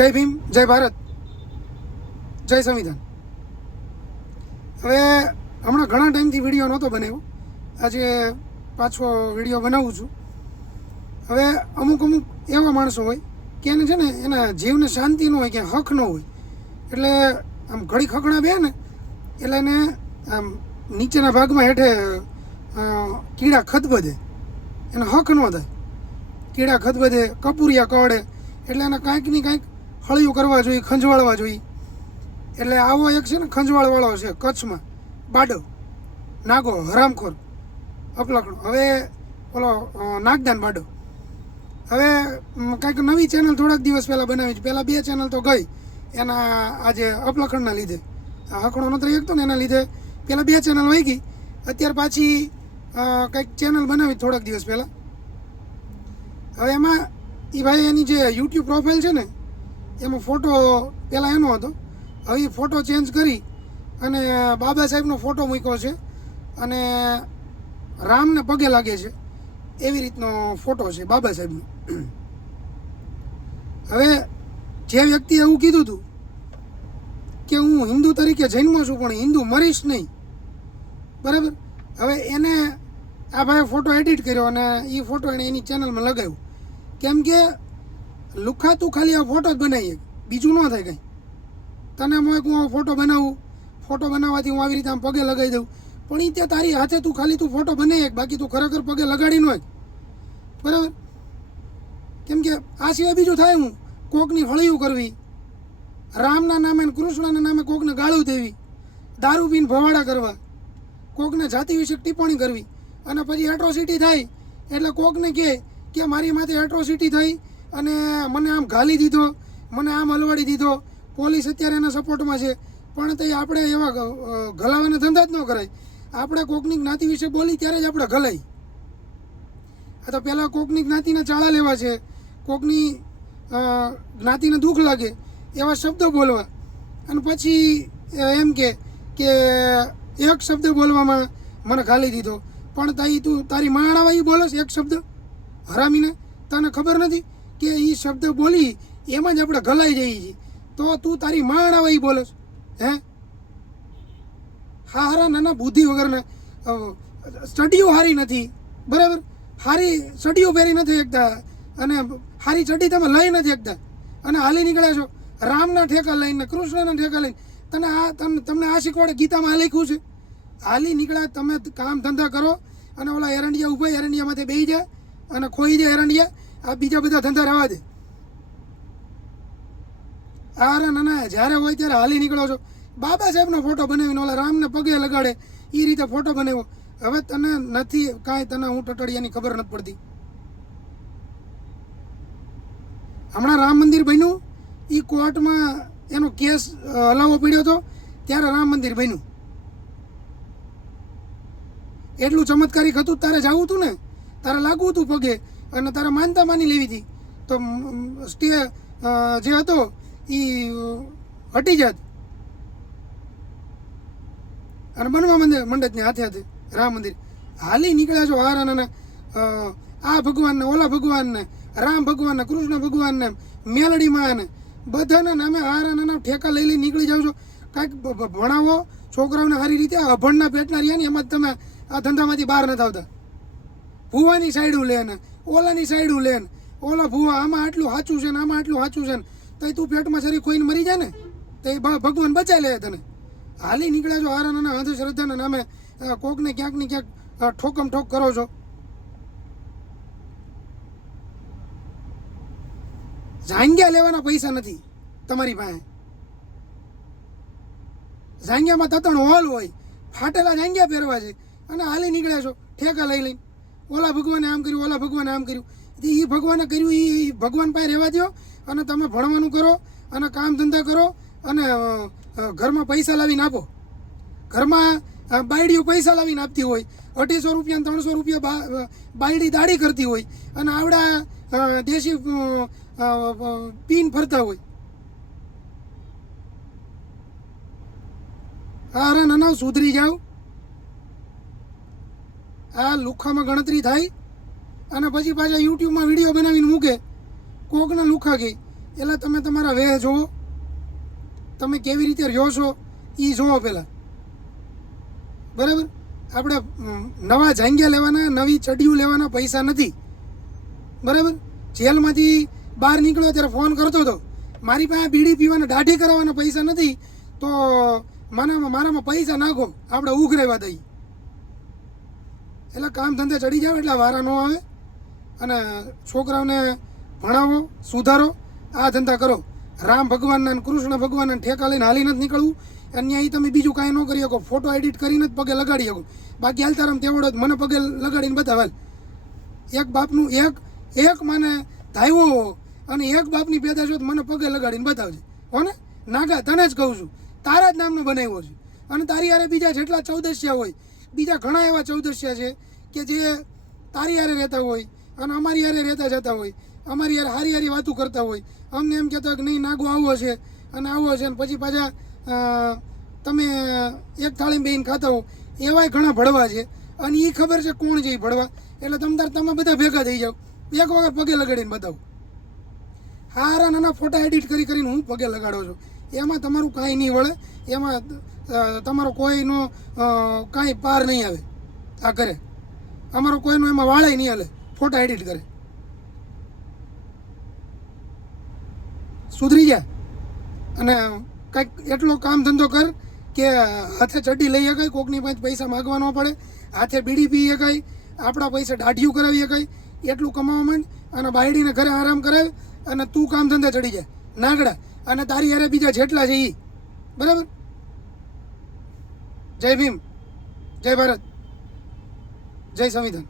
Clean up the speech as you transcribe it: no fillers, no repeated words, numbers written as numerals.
જય ભીમ, જય ભારત, જય સંવિધાન. હવે હમણાં ઘણા ટાઈમથી વિડીયો નહોતો બનાવ્યો, આજે પાછો વિડીયો બનાવું છું. હવે અમુક એવા માણસો હોય કે એને છે ને એના જીવને શાંતિ ન હોય, કે હક ન હોય, એટલે આમ ઘડી ખખણા બે ને એટલે એને આમ નીચેના ભાગમાં હેઠે કીડા ખદબદે, એને હક ન થાય. કીડા ખદબદે, કપૂરિયા કવડે, એટલે એને કાંઈક ને કાંઈક હળિયું કરવા જોઈએ, ખંજવાળવા જોઈએ. એટલે આવો એક છે ને ખંજવાળવાળો છે કચ્છમાં, બાડો નાગો, હરામખોર, અપલખણો. હવે ઓલો નાગદાન બાડો. હવે કાંઈક નવી ચેનલ થોડાક દિવસ પહેલાં બનાવી છે. પહેલાં 2 ચેનલ તો ગઈ એના આજે અપલખણના લીધે, હકણો નહોતો એકતો ને એના લીધે પહેલાં 2 ચેનલ વહી ગઈ. અત્યારે પાછી કંઈક ચેનલ બનાવી થોડાક દિવસ પહેલાં. હવે એમાં એ ભાઈ એની જે યુટ્યુબ પ્રોફાઇલ છે ને એમાં ફોટો પહેલાં એનો હતો, હવે એ ફોટો ચેન્જ કરી અને બાબા સાહેબનો ફોટો મૂક્યો છે અને રામને પગે લાગે છે એવી રીતનો ફોટો છે બાબા સાહેબનો. હવે જે વ્યક્તિએ એવું કીધું હતું કે હું હિન્દુ તરીકે જન્મો છું પણ હિન્દુ મરીશ નહીં, બરાબર. હવે એને આ ભાઈએ ફોટો એડિટ કર્યો અને એ ફોટો એણે એની ચેનલમાં લગાવ્યો. કેમ કે લુખા તું ખાલી આ ફોટો જ બનાવીએ, બીજું ન થાય કંઈ. તને હું ફોટો બનાવું, ફોટો બનાવવાથી હું આવી રીતે આમ પગે લગાવી દઉં, પણ એ ત્યાં તારી હાથે તું ખાલી તું ફોટો બનાવીએ, બાકી તું ખરેખર પગે લગાડી ન હોય, બરાબર. કેમ કે આ સિવાય બીજું થાય હું કોકની હળિયું કરવી, રામના નામે ને કૃષ્ણના નામે કોકને ગાળું દેવી, દારૂ પીને ભવાડા કરવા, કોકને જાતિ વિશે ટિપ્પણી કરવી, અને પછી એટ્રોસિટી થાય એટલે કોકને કહે કે મારી માથે એટ્રોસિટી થઈ અને મને આમ ગાલી દીધો, મને આમ હલવાડી દીધો. પોલીસ અત્યારે એના સપોર્ટમાં છે, પણ તે આપણે એવા ગલાવાના ધંધા જ ન કરાય. આપણે કોકની જ્ઞાતિ વિશે બોલી ત્યારે જ આપણે ગલાઈ. આ તો પહેલાં કોકની જ્ઞાતિના ચાળા લેવા છે, કોકની જ્ઞાતિને દુઃખ લાગે એવા શબ્દો બોલવા, અને પછી એમ કે એક શબ્દ બોલવામાં મને ગાલી દીધો. પણ તું તારી માણાવા એ બોલો એક શબ્દ હરામીને, તને ખબર નથી કે એ શબ્દ બોલી એમાં જ આપણે ગલાઈ જઈએ છીએ, તો તું તારી માણાવા એ બોલસ હે? હારા નાના બુદ્ધિ વગરના, સ્ટડીઓ સારી નથી, બરાબર. સારી ચડીઓ પહેરી નથી શકતા અને સારી ચડી તમે લઈ નથી શકતા અને હાલી નીકળ્યા છો રામના ઠેકા લઈને, કૃષ્ણના ઠેકા લઈને. તમને આ શીખવાડે ગીતામાં આ લખ્યું છે? હાલી નીકળ્યા તમે, કામ ધંધા કરો અને ઓલા એરંડિયા ઊભા, એરંડિયામાંથી બેસી જાય અને ખોઈ જાય એરંડિયા, આ બીજા બધા ધંધા રહેવા દે. અરે ના, જ્યારે હોય ત્યારે હાલી નીકળો છો. બાબા સાહેબનો ફોટો બનાવીને ઓલા રામને પગે લગાડે એ રીતે ફોટો બનાવ્યો. હવે તને નથી કાંઈ, તને હું ટટડિયાની ખબર નથી પડતી. હમણાં રામ મંદિર બન્યું, એ કોર્ટમાં એનો કેસ હલાવવો પડ્યો હતો ત્યારે રામ મંદિર બન્યું. એટલું ચમત્કારિક હતું, તારે જવું હતું ને, તારે લાગવું હતું પગે અને તારે માનતા માની લેવી હતી, તો સ્ટે જે હતો એ હટી જાત અને બનવા મંડતને હાથે હાથે રામ મંદિર. હાલી નીકળ્યા છો હારાના, આ ભગવાનને, ઓલા ભગવાનને, રામ ભગવાનને, કૃષ્ણ ભગવાનને, મેલડીમાં ને બધાના નામે હારાના ઠેકા લઈ નીકળી જાવ છો. કાંઈક ભણાવો છોકરાઓને સારી રીતે. અભણના પેટના રહ્યા ને એમાં જ તમે આ ધંધામાંથી બહાર નથી આવતા. ભૂવાની સાઈડું લે ને, ઓલાની સાઈડું લે ને, ઓલા ભૂવા આમાં આટલું સાચું છે ને આમાં આટલું સાચું છે ને, તો તું પેટમાં શરીર ખોઈને મરી જાય ને તો એ ભગવાન બચાવી લે તને. હાલી નીકળ્યા છો હારાના અંધશ્રદ્ધાના નામે, કોકને ક્યાંક ને ક્યાંક ઠોકમ ઠોક કરો છો. ઝાંગ્યા લેવાના પૈસા નથી તમારી પાસે. ઝાંગ્યામાં તતણ હોલ હોય, ફાટેલા ઝાંગ્યા પહેરવા છે અને હાલી નીકળ્યા છો ઠેકા લઈ લઈને. ઓલા ભગવાને આમ કર્યું, ઓલા ભગવાને આમ કર્યું. એ ભગવાને કર્યું એ ભગવાન પાસે રહેવા દો અને તમે ભણવાનું કરો અને કામ ધંધા કરો અને ઘરમાં પૈસા લાવીને આપો. ઘરમાં બાયડીઓ પૈસા લાવીને આપતી હોય, 250 રૂપિયા 300 રૂપિયા બાયડી દાડી કરતી હોય અને આવડા દેશી પીન ફરતા હોય. અરે ના, સુધરી જાઓ. આ લુખામાં ગણતરી થાય અને પછી પાછા યુટ્યુબમાં વિડીયો બનાવીને મૂકે, કોકના લુખા કહે એટલે તમે તમારા વેહ જુઓ, તમે કેવી રીતે રહ્યો છો એ જુઓ પહેલાં, બરાબર. આપણે નવા જાંગ્યા લેવાના, નવી ચડિયું લેવાના પૈસા નથી, બરાબર. જેલમાંથી બહાર નીકળ્યો ત્યારે ફોન કરતો હતો, મારી પાસે બીડી પીવાના દાઢી કરાવવાના પૈસા નથી, તો મારામાં પૈસા નાખો, આપણે ઉઘરાવ્યા દઈએ. એટલે કામ ધંધે ચડી જાવ એટલે વારા ન આવે. અને છોકરાઓને ભણાવો, સુધારો, આ ધંધા કરો. રામ ભગવાનના અને કૃષ્ણ ભગવાનના ઠેકા લઈને હાલી નથી નીકળવું. અહીંયા તમે બીજું કાંઈ ન કરી શકો, ફોટો એડિટ કરીને જ પગે લગાડી શકો. બાકી હાલતારામ તેવડો જ મને પગે લગાડીને બતાવેલ. એક બાપનું એક મને ધાવ્યો અને એક બાપની પેદા છો મને પગે લગાડીને બતાવજે, હો ને. નાગા તને જ કહું છું, તારા જ નામનો બનાવ્યો છે. અને તારી હારે બીજા જેટલા ચૌદસ્યા હોય, બીજા ઘણા એવા ચૌદસ્યા છે કે જે તારી હારે રહેતા હોય અને અમારી હારે રહેતા જતા હોય, અમારી હારે હારી હારી વાતું કરતા હોય, અમને એમ કહેતા કે નહીં નાગો આવો છે અને આવો છે, અને પછી પાછા તમે એક થાળીમાં બેહીને ખાતા હો. એવાય ઘણા ભળવા છે અને એ ખબર છે કોણ છે એ ભળવા. એટલે તમે બધા ભેગા થઈ જાઓ, એક વખત પગે લગાડીને બતાવો. હારા નાના ફોટા એડિટ કરીને હું પગે લગાડો છું, એમાં તમારું કાંઈ નહીં વળે, એમાં તમારો કોઈનો કાંઈ પાર નહીં આવે. આ કરે અમારો કોઈનો એમાં વાળે નહીં હાલે, ફોટા એડિટ કરે. સુધરી જાય અને કંઈક એટલો કામ ધંધો કર કે હાથે ચડ્ડી લઈ શકાય, કોકની પાસે પૈસા માગવા ન પડે, હાથે બીડી પી શકાય, આપણા પૈસા દાઢિયું કરાવી શકાય, એટલું કમાવા માંડ અને બાયડીને ઘરે આરામ કરાવે અને તું કામ ધંધે ચડી જાય નાગડા. અને તારી હારે બીજા જેટલા છે એ, બરાબર. જય ભીમ, જય ભારત, જય સંવિધાન.